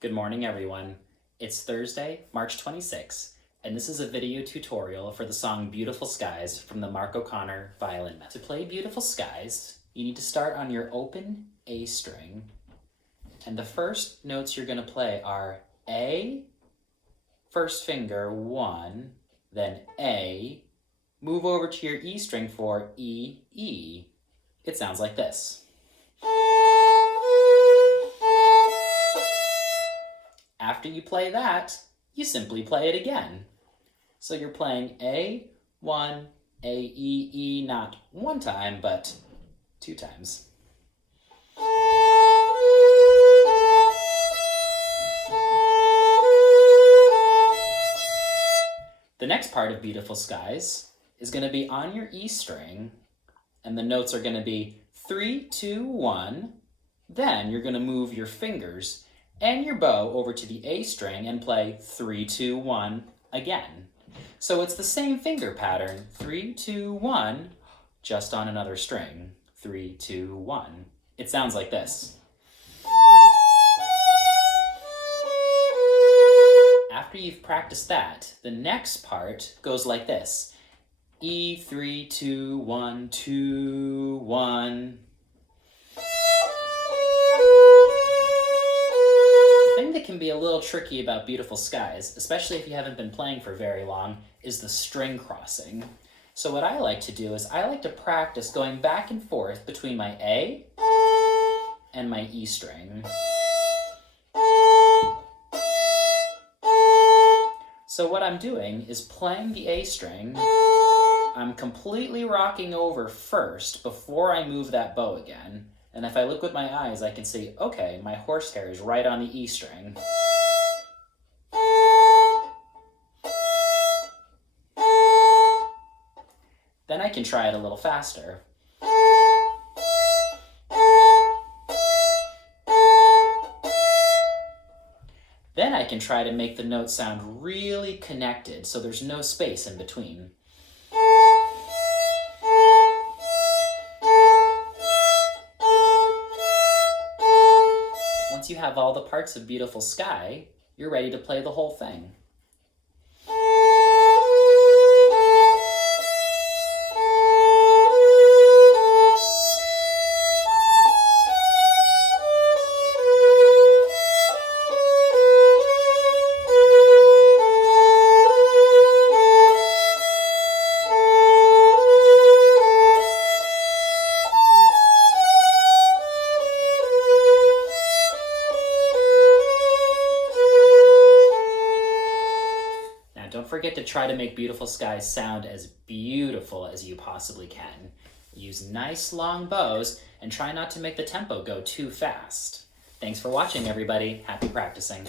Good morning, everyone. It's Thursday, March 26th, and this is a video tutorial for the song Beautiful Skies from the Mark O'Connor violin method. To play Beautiful Skies, you need to start on your open A string, and the first notes you're going to play are A, first finger, 1, then A, move over to your E string for E, E. It sounds like this. After you play that, you simply play it again. So you're playing A, 1, A, E, E, not one time, but 2 times. The next part of Beautiful Skies is going to be on your E string, and the notes are going to be 3, 2, 1. Then you're going to move your fingers and your bow over to the A string and play 3, 2, 1 again. So it's the same finger pattern, 3, 2, 1, just on another string, 3, 2, 1. It sounds like this. After you've practiced that, the next part goes like this. E, 3, 2, 1, 2, 1. The thing that can be a little tricky about Beautiful Skies, especially if you haven't been playing for very long, is the string crossing. So what I like to do is I like to practice going back and forth between my A and my E string. So what I'm doing is playing the A string. I'm completely rocking over first before I move that bow again. And if I look with my eyes, I can see, okay, my horsehair is right on the E string. Then I can try it a little faster. Then I can try to make the notes sound really connected, so there's no space in between. Once you have all the parts of Beautiful Sky, you're ready to play the whole thing. Don't forget to try to make Beautiful Skies sound as beautiful as you possibly can. Use nice long bows and try not to make the tempo go too fast. Thanks for watching, everybody. Happy practicing.